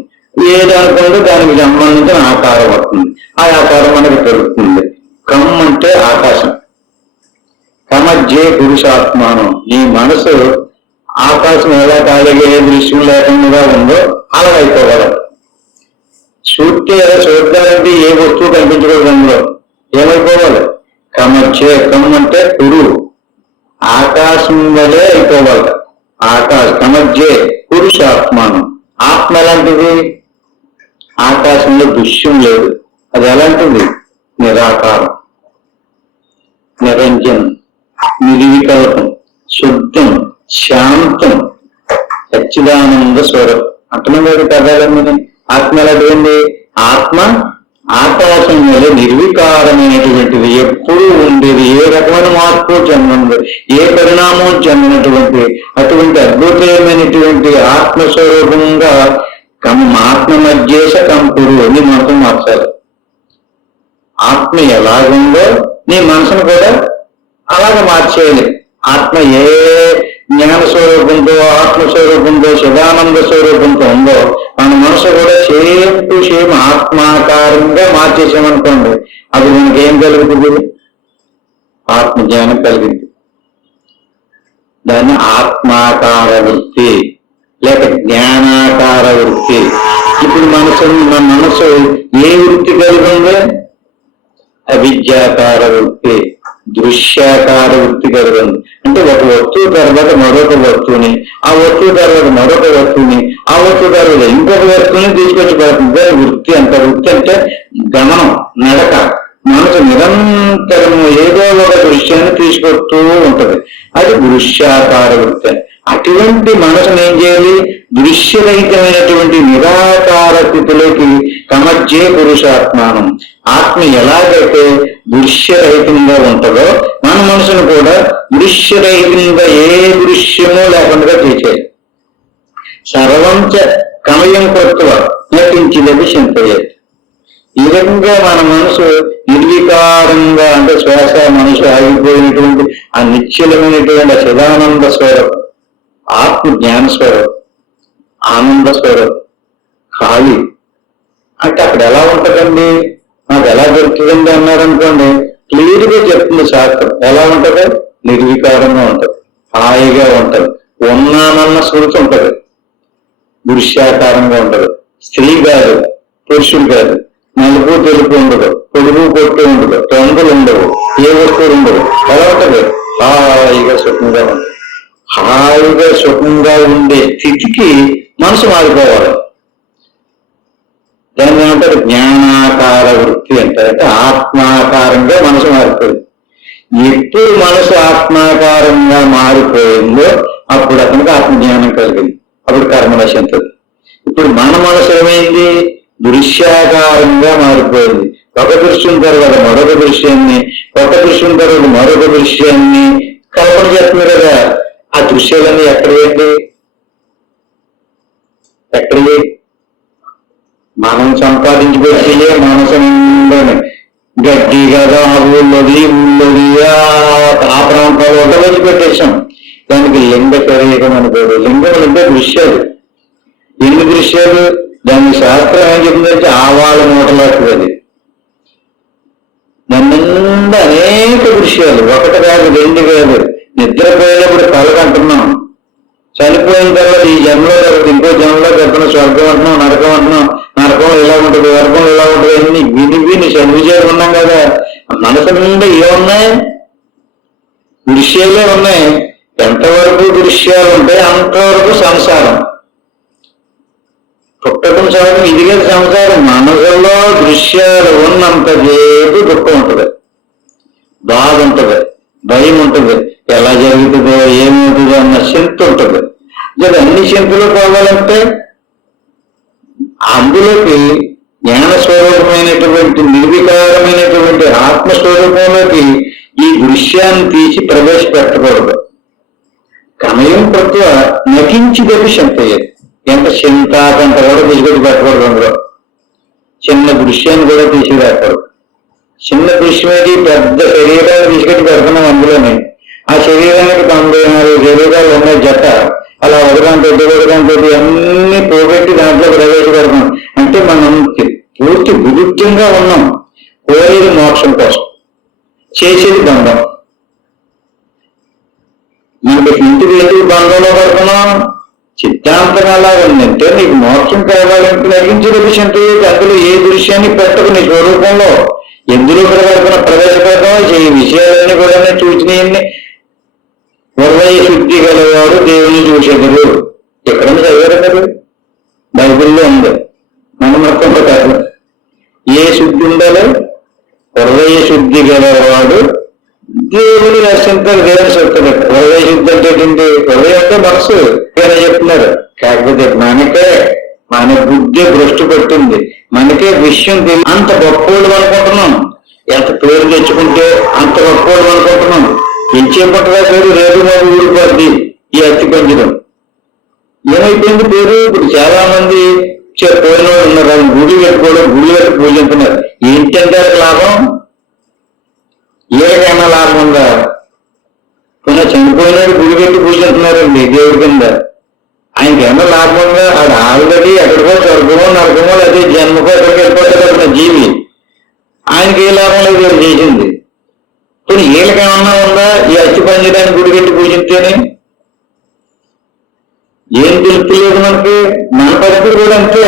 ఏదో అనుకుంటే దానికి సంబంధించిన ఆకారం వస్తుంది. ఆ ఆకారం మనకు దొరుకుతుంది. కమ్ అంటే ఆకాశం. కమధ్యే పురుషాత్మానం. ఈ మనసు ఆకాశం ఎలా ఖాళీగా ఏ దృశ్యం లేకుండా ఉందో అలా అయిపోగలదు. చూడడానికి ఏ వస్తువు కనిపించకూడదు, అందులో ఏమైపోవాలి? కమధ్యే. కమ్ అంటే పురు, ఆకాశం వలే అయిపోవాలి. కమధ్యే పురుషాత్మానం. ఆత్మ ఎలాంటిది? ఆకాశంలో దృశ్యం లేదు, అది ఎలాంటిది? నిరాకారం, నిరంజనం, నిర్వికల్పం, శుద్ధం, శాంతం, సచ్చిదానంద స్వరం. అంటున్నాడు కదాలని. ఆత్మ ఎలాంటిదండి? ఆత్మ ఆకాశం వల్ల నిర్వికారమైనటువంటిది, ఎప్పుడూ ఉండేది, ఏ రకమైన మార్పు చెందదు, ఏ పరిణామం చెందినటువంటి అటువంటి అద్భుతమైనటువంటి ఆత్మస్వరూపంగా ఆత్మ మధ్యేశ కంపుడు నీ మనసును మార్చాలి. ఆత్మ ఎలాగుందో నీ మనసును కూడా అలాగే మార్చేయాలి. ఆత్మ ఏ జ్ఞాన స్వరూపంతో ఆత్మస్వరూపంతో చిదానంద స్వరూపంతో ఉందో మన మనసు కూడా సేమ్ టు సేమ్ ఆత్మాకారంగా మార్చేసామనుకోండి, అది మనకి ఏం కలుగుతుంది? ఆత్మజ్ఞానం కలిగింది. దాన్ని ఆత్మాకార వృత్తి లేక జ్ఞానాకార వృత్తి. ఇప్పుడు మన మనసు ఏ వృత్తి కలిగిందో? అవిద్యాకార వృత్తి, దృశ్యాకార వృత్తి కలిగింది. అంటే ఒక వస్తువు తర్వాత మరొక వస్తువుని, ఆ వస్తువు తర్వాత మరొక వస్తువుని, ఆ వస్తువు తర్వాత ఇంకొక వస్తువుని తీసుకొచ్చి పడుతుంది వృత్తి. అంత వృత్తి అంటే గమనం, నడక. మనసు నిరంతరము ఏదో ఒక దృశ్యాన్ని తీసుకొస్తూ ఉంటది. అది దృశ్యాకార వృత్తి. అటువంటి మనసును ఏం చేయాలి? దృశ్యరహితమైనటువంటి నిరాకార స్థితిలోకి కమజ్జే పురుషాత్మానం. ఆత్మ ఎలాగైతే దృశ్యరహితంగా ఉంటుందో మన మనసును కూడా దృశ్యరహితంగా ఏ దృశ్యము లేకుండా చేసేది. సర్వంచ కమయం కృత్వ నటించినది చింతయ్యేది. ఈ రకంగా మన మనసు నిర్వికారంగా, అంటే శ్వాస మనసు ఆగిపోయినటువంటి ఆ నిశ్చలమైనటువంటి సదానంద స్వరూపం, ఆత్మ జ్ఞాన స్వరూపం, ఆనంద స్వరూపం, ఖాళీ అంటే అక్కడ ఎలా ఉంటదండి? నాకు ఎలా దొరుకుతుందండి అన్నారనుకోండి, క్లియర్గా చెప్తుంది శాస్త్రం. ఎలా ఉంటది? నిర్వికారంగా ఉంటది, హాయిగా ఉంటది, ఉన్నానన్న స్మృతి ఉంటది, దృశ్యాకారంగా ఉంటది. స్త్రీ కాదు, పురుషుడు కాదు, నలుపు తెలుపు ఉండదు, పొడుగు పొట్టు ఉండదు, రంగులు ఉండవు, ఏ వస్తువులు ఉండవు. ఎలా ఉంటది? హాయిగా సుఖంగా ఉంటుంది. హాయిగా సుఖంగా ఉండే స్థితికి మనసు మారిపోవాలి. దాన్ని ఏమంటారు? జ్ఞానాకార వృత్తి అంటారు. అంటే ఆత్మాకారంగా మనసు మారిపోయింది. ఎప్పుడు మనసు ఆత్మాకారంగా మారిపోయిందో అప్పుడు అతనికి ఆత్మజ్ఞానం కలిగింది. అప్పుడు కర్మ నశించదు. ఇప్పుడు మన మనసు ఏమైంది? దృశ్యాకారంగా మారిపోయింది. ఒక దృశ్యం తర్వాత మరొక దృశ్యాన్ని, ఒక దృశ్యం తర్వాత మరొక దృశ్యాన్ని కల్పన చేస్తుంది కదా. ఆ దృశ్యాలన్నీ ఎక్కడికి? మనం సంపాదించి పెట్టిలే మనసులోనే. గడ్డి కదా, ఊళ్ళోది ఆ ప్రాంతాల్లో వచ్చి పెట్టేశాం. దానికి లింగ శరీరం అని పేరు. లింగం అంటే దృశ్యాలు. ఎన్ని దృశ్యాలు? దాని శాస్త్రం ఏం చెప్తుందంటే ఆవాల మూటలాంటిది. దాని నిండా అనేక దృశ్యాలు, ఒకటి కాదు, రెండు కాదు. నిద్రపోయినప్పుడు కలకంటున్నాం, చనిపోయిన తర్వాత ఈ జన్మలో కాబట్టి ఇంకో జన్మలో కడుతున్న స్వర్గం అంటున్నాం, నరకం అంటున్నాం. నరకం ఇలా ఉంటుంది, వర్గం ఇలా ఉంటుంది, అన్ని విని చదువు చేసుకున్నాం కదా. మనసు నిండా ఏమున్నాయి? దృశ్యాలే ఉన్నాయి. ఎంతవరకు దృశ్యాలు ఉంటాయి అంతవరకు సంసారం. పుట్టకం సాగం ఇదిగే సంసారం. మనసులో దృశ్యాలు ఉన్నంత సేపు దుఃఖం ఉంటుంది, బాధ ఉంటుంది, భయం ఉంటుంది, ఎలా జరుగుతుందో ఏమవుతుందో అన్న చింత ఉంటుంది. అన్ని చింతలు పోవాలంటే అందులోకి జ్ఞానస్వరూపమైనటువంటి నిర్వికారమైనటువంటి ఆత్మస్వరూపంలోకి ఈ దృశ్యాన్ని తీసి ప్రవేశపెట్టకూడదు. కమయం ప్రత్వ నటించిదవి చింతయ్యేది. ఎంత చింతాకంత కూడా తీసుకొచ్చి పెట్టకూడదు. అందులో చిన్న దృశ్యాన్ని కూడా తీసుకురాకూడదు. చిన్న దృశ్యమేది పెద్ద శరీరాన్ని తీసుకొచ్చి పెడుతున్నాం. అందులోనే ఆ శరీరానికి 94 శరీరాలు ఉన్నాయి జత. అలా ఒకదాంతో అన్ని పోగొట్టి దాంట్లో ప్రవేశపెడతాం. అంటే మనం పూర్తి విరుద్ధంగా ఉన్నాం. కోరేది మోక్షం కోసం, చేసేది బంధం. మనకి ఇంటికి ఎందుకు బంధంలో పడుతున్నాం? సిద్ధాంతం అలా ఉందంటే నీకు మోక్షం కావాలంటే నటించే విషయం. అందులో ఏ దృశ్యాన్ని పెట్టకు నీ స్వరూపంలో. ఎందులో ప్రవేశపెడతాం? ఈ విషయాలన్నీ కూడా చూసినవన్నీ. హృదయ శుద్ధి గలవాడు దేవుని చూసేదురు. ఎక్కడన్నా చదివారు కదా? బైబిల్లో ఉంది. మనం మొత్తం కాదు. ఏ శుద్ధి ఉండాలి? హృదయ శుద్ధి గలవాడు దేవుని దర్శించాలి, దేవుని చెప్తాడు. హృదయ శుద్ధి అంటే ఏంటి? హృదయం అంటే మనసు అని చెప్తున్నారు. కాకపోతే మన బుద్ధి భ్రష్టు పెట్టింది. మనకే విషయం తెలియదు. అంత గొప్పోళ్ళు అనుకుంటున్నాం. ఎంత పేరు తెచ్చుకుంటే అంత గొప్పోళ్ళు అనుకుంటున్నాం. ఎంచేపట్టగా పేరు రేపు మాకు ఊరిపోద్ది ఈ అస్థి పెంచడం. ఏమైపోయింది పేరు? ఇప్పుడు చాలా మంది పోయిన వాళ్ళు ఉన్నారు, వాళ్ళు గుడి పెట్టుకోవడం, గుడి పెట్టి పూజించుతున్నారు. ఏంటంటే లాభం? ఏకైనా లాభం ఉందా? కొంచెం చనిపోయినాడు గుడి పెట్టి పూజించుతున్నారండి దేవుడి కింద. ఆయనకి ఏమన్నా లాభం ఉందా? అది ఆల్రెడీ ఎక్కడికో స్వర్గమో నరకమో లేదా జన్మకో ఎక్కడికి వెళ్ళిపోతాడు జీవి. ఆయనకి ఏ లాభం లేదు వీళ్ళు చేసింది. కొన్ని వీళ్ళకేమన్నా ఉందా ఈ అచ్చి పంచడానికి గుడి పెట్టి పూజిస్తేనే? ఏం తెలుపులేదు మనకి. మన పరిస్థితి కూడా అంతే.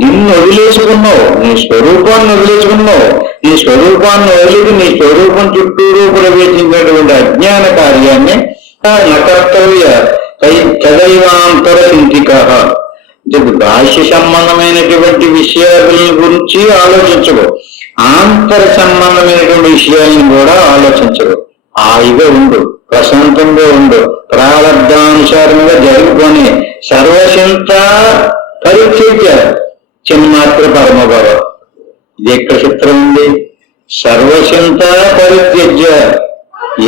నిన్ను వదిలేసుకున్నావు, నీ స్వరూపాన్ని వదిలేసుకున్నావు. నీ స్వరూపాన్ని వదిలేసి నీ స్వరూపం చుట్టూరు ప్రవేశించినటువంటి అజ్ఞాన కార్యాన్ని నకర్తవ్య తదైవాంతర చింతిక. బాహ్య సంబంధమైనటువంటి విషయాల గురించి ఆలోచించవు, ఆంతర సంబంధమైనటువంటి విషయాలను కూడా ఆలోచించవు. హాయిగా ఉండు, ప్రశాంతంగా ఉండు, ప్రారంధానుసారంగా జరుగుకొని సర్వచింత పరిత్యజ్య చిన్మాత్ర పరమభవ. ఇది ఎక్కడ చిత్రం ఉంది? సర్వచింత పరిత్యజ్య,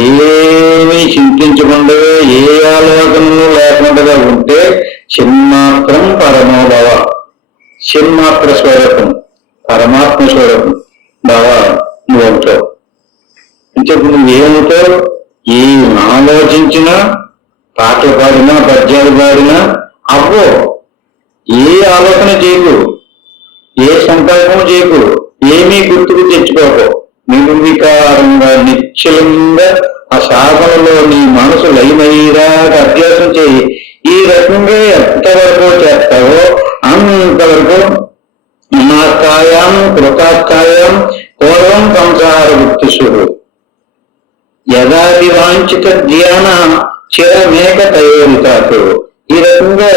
ఏమీ చింతించకుండా ఏ ఆలోచనలు లేకుండా ఉంటే చిన్మాత్రం పరమోభవ, చిన్మాత్ర స్వరూపం పరమాత్మ స్వరూపం భవ నువ్వు అవుతావు. అంటే నువ్వేమవుతావు? ఏం ఆలోచించినా, పాటలు పాడినా, పద్యాలు పాడినా అవ్వో. ఏ ఆలోచన చేయకు, ఏ సంకల్పం చేయకు, ఏమీ గుర్తుకు తెచ్చుకోకు. నిర్వికారంగా నిశ్చలంగా ఆ సాధనలో నీ మనసు లయమయ్యేదాకా అభ్యాసం చేయి. ఈ రకంగా ఎంతవరకు చేస్తావో అంతవరకు నాస్తాయాం కృతాస్తాయాం పూర్వం సంసార వృత్తిషుడు యదాది వాంఛిత ధ్యాన చిరమేక తయోరితాడు. ఈ రకంగా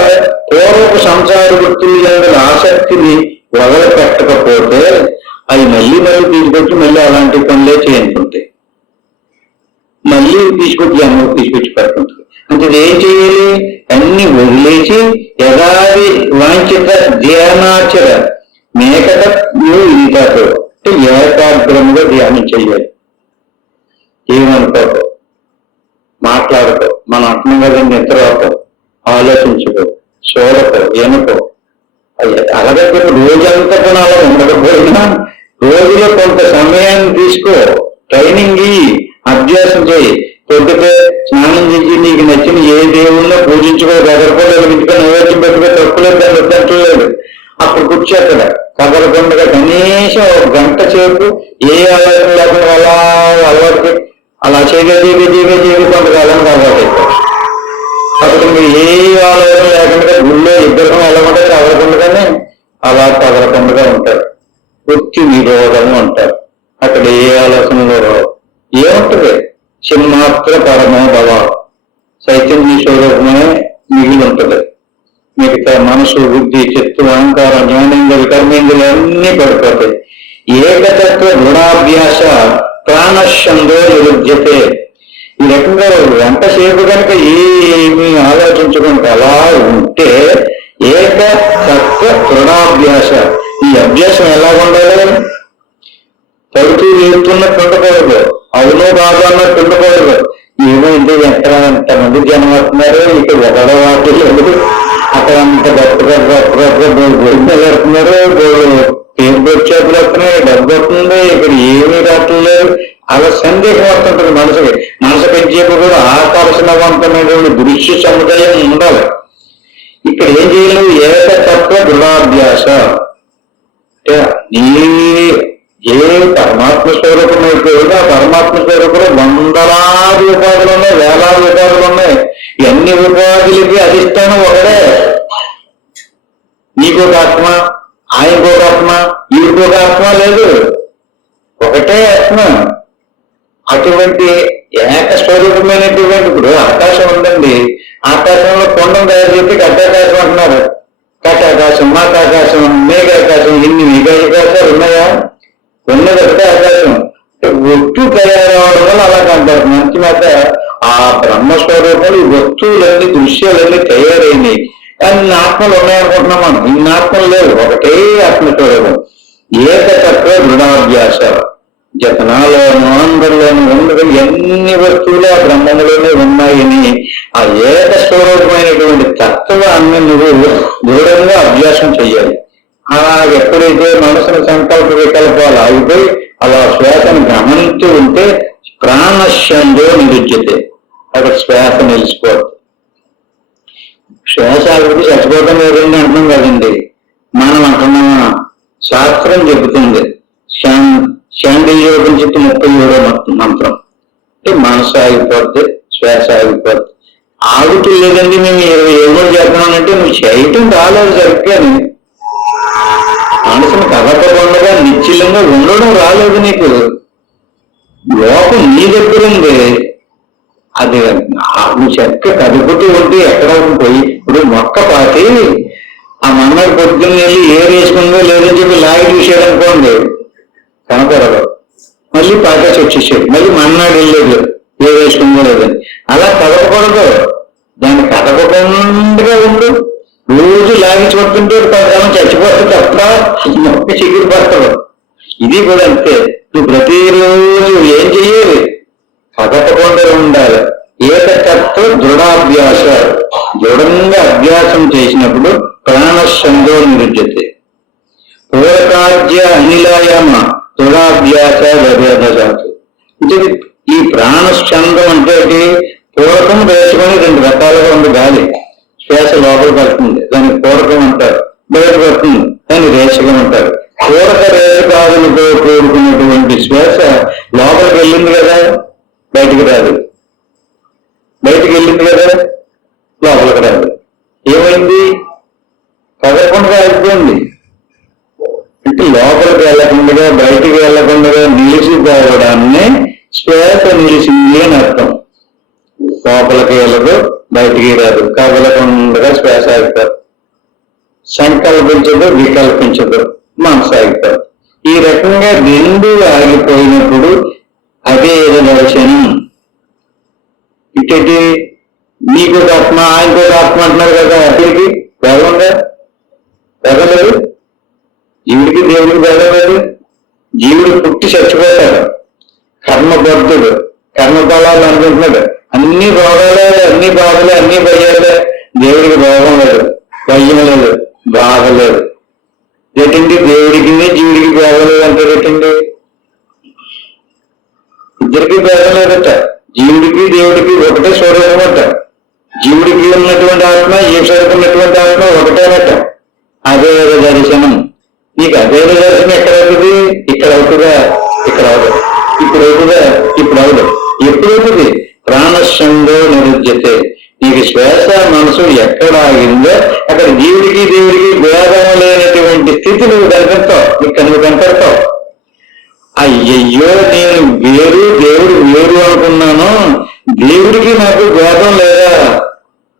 పూర్వపు సంసార వృత్తులు ఎందు ఆసక్తిని వదలపెట్టకపోతే అవి మళ్ళీ తీసుకొచ్చి మళ్ళీ అలాంటి పనులే చేయాలనుకుంటాయి. మళ్ళీ తీసుకొచ్చి అమ్మకు తీసుకొచ్చి పెట్టుకుంటుంది. అంటే ఏం చేయాలి? అన్ని వదిలేసి యదాది వాంఛిత ధ్యానాచర మేకట నువ్వు ఇదితాడు అంటే ఏకాగ్రముగా ధ్యానం చెయ్యాలి. ఏమనుకోకు, మాట్లాడుకో, మన ఆత్మ కదా నిద్ర అవుతావు, ఆలోచించుకో, చూడకో, ఎనుకో. అలాగే రోజంతా కూడా అలా ఉండకపోయినా రోజులో కొంత సమయాన్ని తీసుకో, ట్రైనింగ్ ఇయ్యి, అభ్యాసం చేయి. పొద్దుటే స్నానం చేసి నీకు నచ్చిన ఏ దేవుళ్ళో పూజించుకో, గదరకోలేదు ఇంటికి నైవేద్యం పెట్టుకో, తప్పులేదు దాన్ని వద్దంటలేదు. అప్పుడు కూర్చో అక్కడ కదలకుండా కనీసం ఒక గంట సేపు ఏ ఆలోచన లేకుండా అలా అలవాటు అలా చేయగలిగే కొంతకాలం అలవాటు. అప్పుడు మీరు ఏ ఆలోచన లేకుండా గుళ్ళో ఇద్దరు వెళ్ళకుండా కదలకుండానే అలా కదలకుండా ఉంటారు. వృత్తి నిరోధము అంటారు. అక్కడ ఏ ఆలోచనలో రావు. ఏముంటది? చిన్మాత్ర పరమోభవ చైతన్య స్వరూపమే మిగిలి ఉంటుంది. మిగతా మనసు, బుద్ధి, చిత్తు, అహంకారం, జ్ఞానేంద్రులు, కర్మేంద్రులు అన్నీ పడిపోతాయి. ఏకతత్వ గుణాభ్యాస ప్రాణశందో నిరుధ్యతే. ఈ రకంగా ఎంతసేపు కనుక ఏమి ఆలోచించుకుంటే అలా ఉంటే ఏకతత్వ గుణాభ్యాస. ఈ అభ్యాసం ఎలా ఉండాలి? పడుతూ లేస్తున్నట్టు ఉండకూడదు, అవును బాగా అన్నట్టు ఉండకూడదు. ఏమో ఇంటికి ఎంతమంది జనం వస్తున్నారు, ఇక్కడ ఒకడో వాటి లేదు, అక్కడ అంత గొప్పగా పెడుతున్నారు, పేరు చేతులు వస్తున్నాయి, డబ్బు వస్తుంది, ఇక్కడ ఏమీ రావట్లేదు. అలా సందేహం వస్తుంటుంది మనసుకి. మనసు పెంచేపు కూడా ఆకర్షణవంతమైనటువంటి దృశ్య సముదాయం ఉండాలి. ఇక్కడ ఏం చేయలేదు? ఏకతత్వ దృఢాభ్యాస. ఏ పరమాత్మ స్వరూపం అయితే ఆ పరమాత్మ స్వరూపంలో వందలాది ఉపాధులు ఉన్నాయి, వేలాది ఉపాధులు ఉన్నాయి. ఎన్ని ఉపాధులకి అధిష్టానం ఒకటే. నీకొక ఆత్మ, ఆయనకొక ఆత్మ, వీడికొక ఆత్మ లేదు, ఒకటే ఆత్మ. అటువంటి ఏకస్వరూపమైనటువంటి ఇప్పుడు ఆకాశం ఉందండి. ఆకాశంలో కొండను తయారు చేసి కట్టాకాశం అంటున్నారు. కట్టాకాశం, మాకాకాశం, మేఘాకాశం, ఇన్ని మేఘాకాశాలు ఉన్నాయా? ఉన్నది ఒకటే ఆకాశం. వస్తువు తయారవడం వల్ల అలా కంటారు. మంచి మాట. ఆ బ్రహ్మస్వరూపంలో ఈ వస్తువులన్నీ, దృశ్యాలన్నీ తయారైనవి. కానీ ఆత్మలు ఉన్నాయనుకుంటున్నాం మనం. ఇన్ని ఆత్మలు లేవు, ఒకటే ఆత్మస్వరూపం. ఏకతత్వ దృఢాభ్యాస. జతనాలోను ఆంధ్రలోను ఉండదు ఎన్ని వస్తువులు ఆ బ్రహ్మములోనే ఉన్నాయని ఆ ఏక స్వరూపమైనటువంటి తత్వాన్ని నువ్వు దృఢంగా అభ్యాసం చెయ్యాలి. అలా ఎప్పుడైతే మనసును సంకల్ప వికల్పాలు ఆగిపోయి అలా శ్వాసను గమనిస్తూ ఉంటే ప్రాణశంలో నిరుద్యతే, అక్కడ శ్వాస నిలిచిపోతుంది. శ్వాస ఆగిపోతే చచ్చిపోవడం లేదండి అంటున్నాం కదండి, మనం అంటున్నామా? శాస్త్రం చెబుతుంది శాంతియోగించి 37వ మంత్రం అంటే మనసు ఆగిపోతే శ్వాస ఆగిపోతే. ఆగుతూ లేదండి మేము 27 చేస్తున్నానంటే నువ్వు చేయటం రాలేదు సరిగ్గాని, మనసును కదపకుండా నిశ్చలంగా ఉండడం రాలేదు నీకు. లోపం నీ దగ్గర ఉంది, అది నువ్వు చెక్క కదుపుతూ ఉంటే ఎక్కడ పోయి ఇప్పుడు మొక్క పాతి ఆ మన్నాడు పొద్దున్న వెళ్ళి ఏరేసుకుందో లేదని చెప్పి లాగి చూసాడనుకోండి కనపడదు, మళ్ళీ పాకేసి వచ్చేసాడు, మళ్ళీ మన్నాడు వెళ్ళలేదు ఏరేసుకుందో లేదని. అలా కదపకూడదు, దాన్ని కదపకుండా ఉండు. రోజు లాగి చూడుతుంటే కొంతకాలం చచ్చిపోతుంది తప్ప మొక్క చిగురు పడతాడు. ఇది కూడా అంతే, నువ్వు ప్రతిరోజు ఏం చెయ్యాలి? కదపకుండా ఉండాలి. ఏకతత్వ దృఢాభ్యాస, దృఢంగా అభ్యాసం చేసినప్పుడు ప్రాణశంలో నిరుద్యతే. పూరకాజ్య అనిలాయామ దృఢాభ్యాస వ్యభేదాలు. అంటే ఈ ప్రాణస్కందం అంటే పూరకం వేసుకొని 2 రకాలుగా ఉంది. గాలి శ్వాస లోపల పడుతుంది, దానికి పూరకం అంటారు. బయట పడుతుంది, దాన్ని రేచకం అంటారు. పూరక రేచకాదులతో కూడుకున్నటువంటి శ్వాస లోపలికి వెళ్ళింది కదా, బయటికి రాదు. బయటికి వెళ్ళింది కదా, లోపలికి రాదు. ఏమైంది? కదలకుండా అయిపోయింది. అంటే లోపలికి వెళ్ళకుండా బయటికి వెళ్ళకుండా నిలిచిపోవడాన్ని శ్వాస నిలిచింది అని అర్థం. లోపలికి వెళ్ళదు, బయటికి రాదు, కదలకుండా శ్వాస ఆగిపోదు. సంకల్పించదు, వికల్పించదు, మనసు ఆగిపోదు. ఈ రకంగా 2 ఆగిపోయినప్పుడు అదే దర్శనం. ఇటు నీకు ఆత్మ ఆయనతో ఆత్మ అంటున్నారు కదా, అతడికి వేగంగా వేగలేదు, జీవుడికి దేవుడికి వేగలేదు. జీవుడు పుట్టి చచ్చిపోతాడు, కర్మబద్ధుడు, కర్మఫలాలు అనుకుంటున్నాడు. అన్ని రోగాలే, అన్ని బాధలే, అన్ని భయాలే. దేవుడికి రోగం లేదు, భయం లేదు, బాధ లేదు. ఏంటండి దేవుడికి జీవుడికి భేదం లేదంటే ఏంటండి? ఇద్దరికి భేదం లేదట. జీవుడికి దేవుడికి ఒకటే స్వరూపం అంట. జీవుడికి ఉన్నటువంటి ఆత్మ, ఈశ్వరుడికి ఉన్నటువంటి ఆత్మ ఒకటేనట. అదే దర్శనం. నీకు అదే దర్శనం ఎక్కడ అవుతుంది? ఇక్కడ అవుతుందా? ఇక్కడ అవదు. ఇప్పుడు అవుతుందా? ఇప్పుడు అవదు. ఎప్పుడు అవుతుంది? ప్రాణశంలో నిరుద్యతే. నీకు శ్వాస మనసు ఎక్కడ ఆగిందో అక్కడ జీవుడికి దేవుడికి భేదం లేనటువంటి స్థితి నువ్వు కనిపెడతావు, ఇక్కడ నువ్వు కనపడతావు. అయ్యయ్యో నేను వేరు, దేవుడు వేరు అనుకున్నాను, దేవుడికి నాకు భేదం లేదా?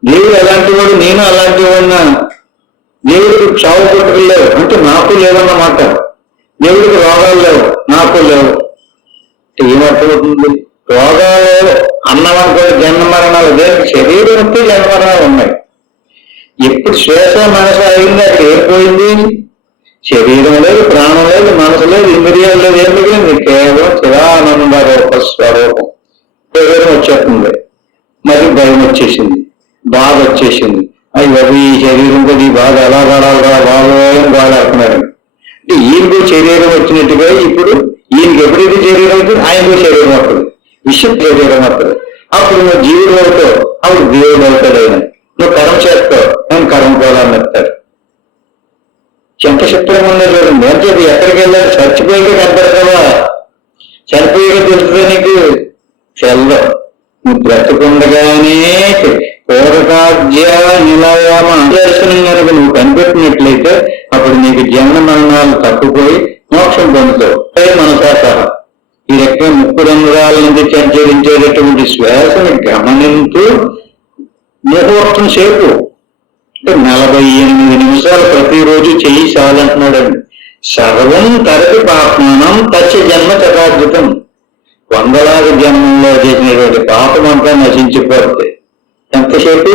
దేవుడు ఎలాంటి వాడు, నేను అలాంటి వాడినా? దేవుడికి చావు పుట్టుకలు లేవు అంటే నాకు లేవన్నమాట. దేవుడికి రోగాలు లేవు, నాకు లేవు. ఏమర్థమవుతుంది? రోగాలు అన్నం అనుకో, జన్మ మరణాలు. దేనికి? శరీరంతో జన్మ మరణాలు ఉన్నాయి. ఎప్పుడు శ్వాస మనసు అయింది అక్కడ ఏర్పోయింది? శరీరం లేదు, ప్రాణం లేదు, మనసు లేదు, ఇంద్రియాలు లేదు, ఏం మిగిలింది? కేవలం చిదానంద రూప స్వరూపం. భయం వచ్చేస్తుంది, మరి భయం వచ్చేసింది, బాధ వచ్చేసింది. అయ్యో ఈ శరీరంతో ఈ బాధ ఎలా పడాలరా బాధ బాధపడుతున్నారు. అంటే ఈయనకు శరీరం వచ్చినట్టుగా ఇప్పుడు ఈయనకి ఎప్పుడైతే శరీరం అవుతుంది ఆయనకు శరీరం అవుతుంది, విషయం శరీరం అవుతుంది. అప్పుడు నువ్వు జీవుడు అవుతావు, అప్పుడు దేవుడు అవుతాడు. ఆయన నువ్వు కర్మ చేస్తావు, నేను కర్మ పోవాలని చెప్తాడు. చెంత చిత్రం ఉందో చూడండి. అంటే ఎక్కడికి వెళ్ళాలి? చచ్చిపోయిగా కనపడతావా? చనిపోయిగా తెలుస్తుందా నీకు? చెల్లం. నువ్వు బ్రతుకుండగానే పూరకాజ్య నిలయామ దర్శనం కనుక నువ్వు కనిపెట్టినట్లయితే అప్పుడు నీకు జన్మ మరణాలు తప్పుపోయి మోక్షం పొందుతావు. మనసాసహ ఈ రకంగా 3 రంధ్రాల నుంచి సంచరించేటటువంటి శ్వాసను గమనించు ముహూర్తం సేపు. అంటే 48 నిమిషాలు ప్రతిరోజు చెయ్యి చాలంటున్నాడండి. సర్వం తరటి పాపమానం తచ్చ జన్మ చకాద్భుతం. 100,000 జన్మంలో చేసినటువంటి పాపం అంతా నశించిపోతుంది. ఎంతసేపు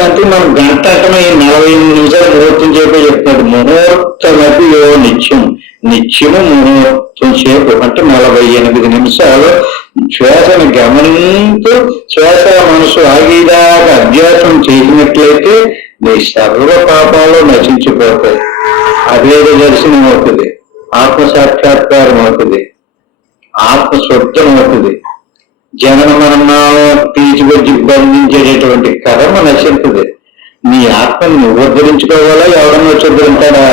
అంటే మనం గంట అంటే 48 నిమిషాలు ముహూర్తం చెప్పే చెప్తున్నాడు. ముహూర్తమపి యో నిత్యం, నిత్యము ముహూర్త కొంచెంసేపు అంటే 48 నిమిషాలు శ్వాసను గమనించు శ్వాస మనసు ఆగేదాకా అభ్యాసం చేసినట్లయితే నీ సర్వ పాపాలు నశించిపోతాయి. అభేద దర్శనం అవుతుంది, ఆత్మ సాక్షాత్కారం అవుతుంది, ఆత్మస్వత్వం అవుతుంది. జనన మరణాలు తీర్చికొచ్చి బంధించేటటువంటి కర్మ నశిస్తుంది. నీ ఆత్మను నువ్వు ఉద్ధరించుకోవాలా, ఎవరన్నా వచ్చి ఉద్ధరించాడా?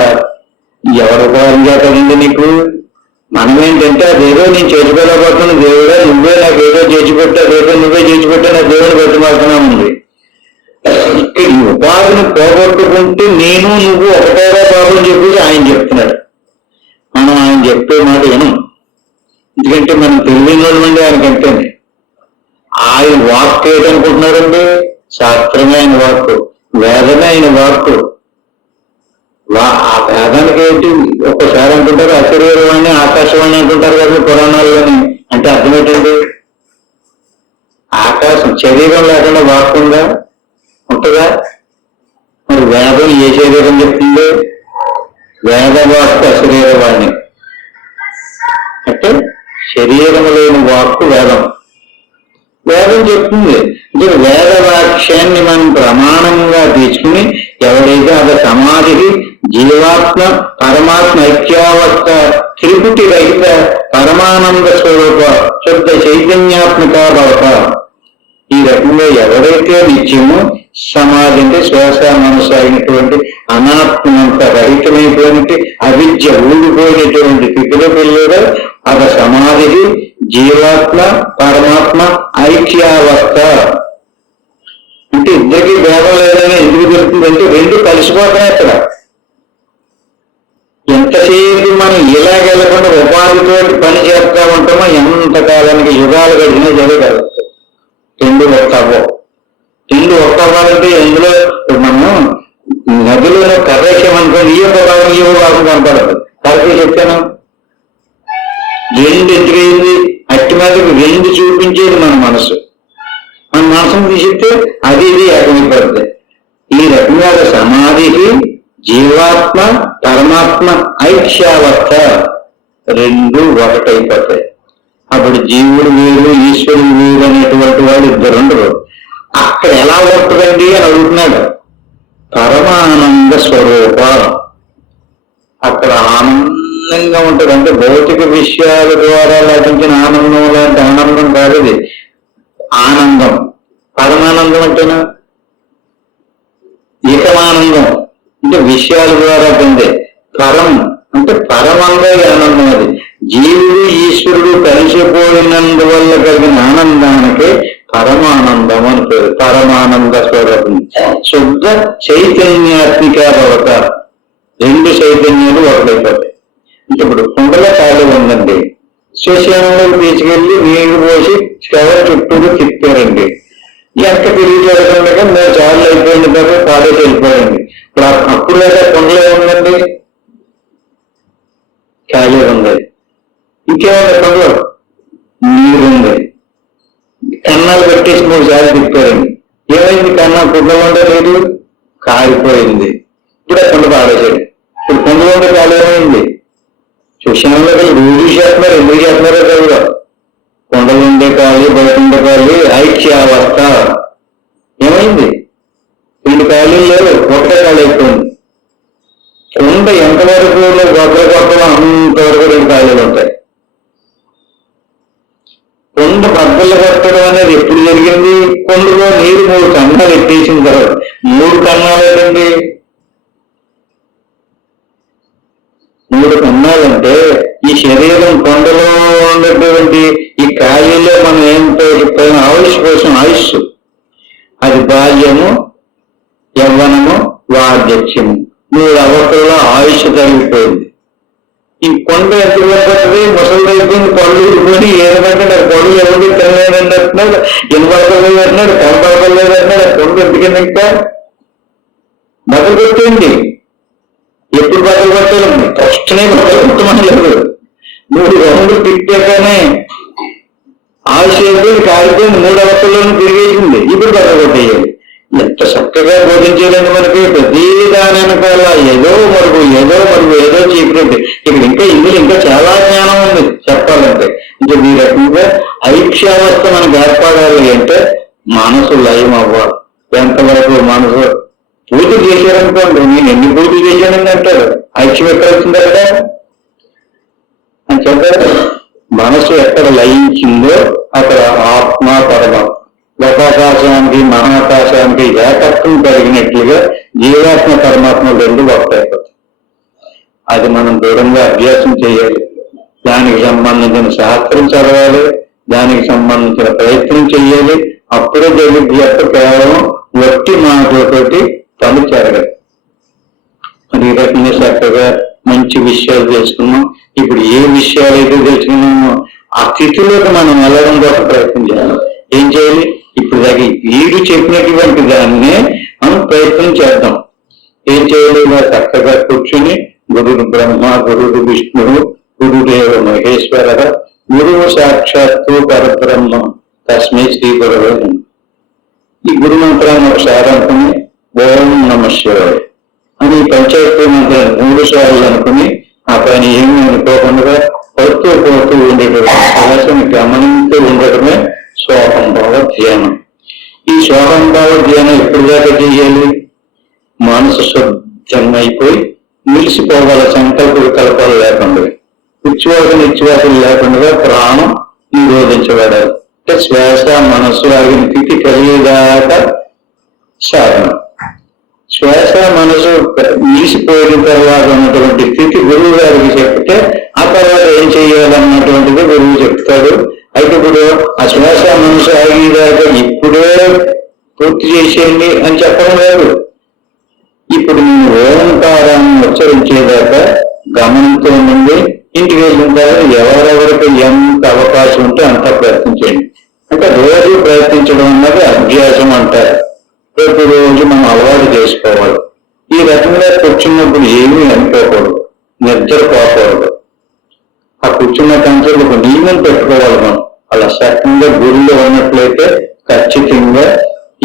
ఎవరు ఉపకారం చేస్తాడండి నీకు? మనమేంటంటే అదేదో నేను చేసుకోలేకపోతున్నాను, దేవుడా నువ్వే నాకు ఏదో చేసిపెట్టా, అదేదో నువ్వే చేసిపెట్టా, నా దేవుడు పెట్టమాడుతున్నామండి. ఇక్కడ ఈ ఉపాధిని పోగొట్టుకుంటే నేను నువ్వు ఒకటేగా బాబు చెప్పేసి ఆయన చెప్తున్నాడు. మనం ఆయన చెప్పే మాట వినం, ఎందుకంటే మనం తెలియని వాళ్ళండి ఆయనకంటేనే. ఆయన వాక్ ఏంటనుకుంటున్నారండి? శాస్త్రమే ఆయన వాక్కు, వేదమే ఆయన వాక్కు. ఆ వేదానికి ఏంటి? ఒక్కసారి అంటుంటారు అశరీరవాణి ఆకాశవాణి అంటుంటారు కదా పురాణాల్లోని. అంటే అర్థం ఏంటండి? ఆకాశం శరీరం లేకుండా వాక్కు ఉందా? ఉంటుందా? మరి వేదం ఏ శరీరం చెప్తుంది? వేద వాక్కు అశరీరవాణి అంటే శరీరం లేని వాక్కు వేదం. వేదం చెప్తుంది. అంటే వేద వాక్యాన్ని మనం ప్రమాణంగా తీసుకుని ఎవరైతే అది సమాధికి జీవాత్మ పరమాత్మ ఐక్యావస్థ త్రిపుటి రహిత పరమానంద స్వరూప శుద్ధ చైతన్యాత్మక భవత, ఈ రకంగా ఎవరైతే నిత్యమో సమాధి అంటే శ్వాస మనసు అయినటువంటి అనాత్మంత రహితమైనటువంటి అవిద్య ఊడిపోయినటువంటి స్థితిలో వెళ్ళారో అది సమాధికి జీవాత్మ పరమాత్మ ఐక్యావస్థ. అంటే ఇద్దరికి భేదం లేదని ఎందుకు తెలుస్తుందంటే రెండు కలిసిపోతున్నాయి అక్కడ. ఎంతసేపు మనం ఇలాగెళ్ళకుండా ఉపాధితో పని చేస్తా ఉంటామో ఎంతకాలానికి యుగాలు గడిచినా జరగదు. రెండు ఒక్కవ్వవు. రెండు ఒక్కవ్వాలంటే ఎందులో మనం నదిలో కర్రేసామనుకోండి ఈ భాగం ఈ భాగం కనపడదు. కరెక్ట్గా చెప్తాను. రెండు ఎదురైంది అట్టి మీదకి రెండు చూపించేది మన మనసు. మన మనసును తీసిస్తే అది ఇది ఏకమైపోతుంది. ఈ రకంగా సమాధికి జీవాత్మ పరమాత్మ ఐక్యావస్థ రెండు ఒకటైపోతాయి. అప్పుడు జీవుడు వేరు ఈశ్వరుడు వేరు అనేటువంటి వాడు ఇద్దరు ఉండరు. అక్కడ ఎలా ఉంటుందండి అని అడుగుతున్నాడు. పరమానంద స్వరూప అక్కడ ఆనందంగా ఉంటుంది. అంటే భౌతిక విషయాల ద్వారా లభించిన ఆనందం లాంటి ఆనందం కాదు ఇది. ఆనందం పరమానందం అంటేనా ఏకమానందం అంటే విషయాల ద్వారా పొందే. పరం అంటే పరమంగా ఆనందం. అది జీవుడు ఈశ్వరుడు కలిసిపోయినందువల్ల కలిగిన ఆనందానికి పరమానందం అని పేరు. పరమానంద స్వరూపం శుద్ధ చైతన్యాత్మిక భవత. రెండు చైతన్యాలు ఒకటైపోతాయి. అంటే ఇప్పుడు కుండలో ఖాళీ ఉందండి, శ్మశానంలోకి తీసుకెళ్లి నీళ్లు పోసి స్టవ్ చుట్టూరు తిప్పారండి. ఎంత తిరిగి చూడకుండా మేము చాలా అయిపోయిన తర్వాత పాడేసి వెళ్ళిపోయింది. ఇప్పుడు అప్పుడు లేదా కుండలో ఉందండి, ఖాళీ ఉంది. ఇంకేమన్నా కుండలో నీరు ఉంది. కన్నాలు పెట్టేసి 3 సార్లు తిప్పారండి. ఏమైంది? కన్నా కుండలో ఉండే లేదు, కాలిపోయింది. ఇప్పుడు ఆ కుండ పాడేసాడు. ఇప్పుడు కుండలో ఉండే ఖాళీ ఏమైంది? శ్మశానంలో రోజు చేస్తున్నారు, ఎందుకు చేస్తున్నారో కదా. కొండలు ఉండే ఖాళీ బయట ఉండే ఖాళీ ఐక్యావస్థ ఏమైంది? 2 ఖాళీలు లేవు, ఒకటే ఖాళీ అయిపోయింది. కుండ ఎంతవరకు గొప్పలు అంతవరకు 2 ఖాళీలు ఉంటాయి. కుండ బద్దలు కట్టడం అనేది ఎప్పుడు జరిగింది? కుండలో నీరు 3 కన్నాలు ఎట్టేసిన తర్వాత 3 కన్నాలు ఏంటండి? 3 కన్నాలంటే ఈ శరీరం కొండలో ఉన్నటువంటి ఈ ఖాళీలో మనం ఏంటో చెప్పిన ఆయుష్ కోసం ఆయుష్, అది బాల్యము యవ్వనము వార్ధక్యము 3 అవస్థల్లో ఆయుష్ తగ్గిపోయింది. ఈ కొండ ఎంత పడుతుంది? ముసలి అయిపోయింది, పళ్ళు ఊరుకొని ఏదంటే నాకు పళ్ళు ఎవరికి తినలేదండి అంటున్నాడు, ఎనబడలేదు అంటున్నాడు, కనపడలేదు అంటున్నాడు. ఆ కొండ ఎందుకని ఇంకా బదులు పెట్టింది. ఎప్పుడు బదులు పెట్టాలండి? కష్టమే బదులు పెట్టమని లేదు. 3 రౌండ్లు తిట్టాకనే ఆయుష్ అయిపోయింది, కాలిపోయింది, 3 అవస్థల్లోనూ తిరిగేసింది. ఇప్పుడు బదులు కొట్టేయాలి. ఎంత చక్కగా బోధించేదండి మనకి. ప్రతి దాని వెనకాల ఏదో మరుగు ఏదో చీకటి. ఇక్కడ ఇంకా ఇందులో ఇంకా చాలా జ్ఞానం ఉంది. నిత్యావస్థ మనకు ఏర్పడాలి అంటే మనసు లయం అవ్వాలి. ఎంతవరకు మనసు పూజ చేశారనుకోండి, నేను ఎన్ని పూజ చేశానని అంటారు, ఐక్యం ఎక్కడ వచ్చిందా కదా అని చెప్పారు. మనసు ఎక్కడ లయించిందో అక్కడ ఆత్మ పరమాత్మ, లోకాకాశానికి మహాకాశానికి ఏకత్వం కలిగినట్లుగా జీవాత్మ పరమాత్మ రెండు ఒకటైపోతాయి. అది మనం దూరంగా అభ్యాసం చేయాలి. దానికి సంబంధించిన శాస్త్రం చదవాలి, దానికి సంబంధించిన ప్రయత్నం చేయాలి. అప్పుడే జరిగి కేవలం వట్టి మాటలతోటి పని జరగదు. మరి ఈ రకంగా చక్కగా మంచి విషయాలు తెలుసుకున్నాం. ఇప్పుడు ఏ విషయాలు అయితే తెలుసుకున్నామో ఆ స్థితిలోకి మనం వెళ్ళడం కోసం ప్రయత్నం చేయాలి. ఏం చేయాలి? ఇప్పుడు దాకా వీడు చెప్పినటువంటి దాన్నే మనం ప్రయత్నం చేద్దాం. ఏం చేయాలి? చక్కగా కూర్చుని గురుడు బ్రహ్మ, గురుడు విష్ణువు, గురుదేవ మహేశ్వర, గురువు సాక్షాత్తు పరబ్రహ్మ, తస్మై శ్రీ గురవే నమః. ఈ గురు మంత్రాన్ని ఒకసారి అనుకుని ఓం నమః శివాయ అని పంచాయతీ మంత్రాన్ని 3 సార్లు అనుకుని ఆ పైన ఏమి అనుకోకుండా పడుతూ పోతూ ఉండేటటువంటి శ్వాసని గమనిస్తూ ఉండటమే శోకంభావ ధ్యానం. ఈ శోకంభావ ధ్యానం ఎప్పుడు దాకా చేయాలి? మనసు శుద్ధమైపోయి నిలిచిపోగల సంకల్ప వికల్పాలు లేకుండా, నిత్యవాసులు లేకుండా ప్రాణం నిరోధించబడాలి. అంటే శ్వాస మనస్సు ఆగిన స్థితి కలిగేదాకా సాధన. శ్వాస మనసు నిలిచిపోయిన తర్వాత ఉన్నటువంటి స్థితి గురువు గారికి చెప్తే ఆ తర్వాత ఏం చేయాలన్నటువంటిది గురువు చెప్తాడు. అయితే ఇప్పుడు ఆ శ్వాస మనసు ఆగేదాకా ఇప్పుడే పూర్తి చేసేయండి అని చెప్పడం లేదు. ఇప్పుడు నేను ఓంకారాన్ని ఉచ్చరించేదాకా గమనంతో నుండి ఇంటికి వెళ్ళిన తర్వాత ఎవరెవరికి ఎంత అవకాశం ఉంటే అంత ప్రయత్నించండి. అంటే రోజు ప్రయత్నించడం అన్నది అభ్యాసం అంటారు. ప్రతిరోజు మనం అలవాటు చేసుకోవాలి. ఈ రకంగా కూర్చున్నప్పుడు ఏమీ అనుకోకూడదు, నిద్రపోకూడదు. ఆ కూర్చున్న కంచెలు ఒక నియమం పెట్టుకోవాలి. మనం అలా సక్రంగా గురిలో ఉన్నట్లయితే ఖచ్చితంగా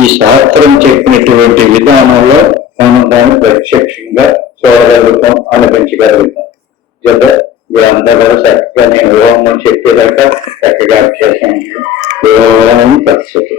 ఈ శాస్త్రం చెప్పినటువంటి విధానంలో మనం దాన్ని ప్రత్యక్షంగా చూడగలుగుతాం, అనిపించగలుగుతాం. జత వీరంతా కూడా చక్కగా నేను ఓం చెప్పేదాకా చక్కగా అభ్యాసం ఓం పరిస్థితి.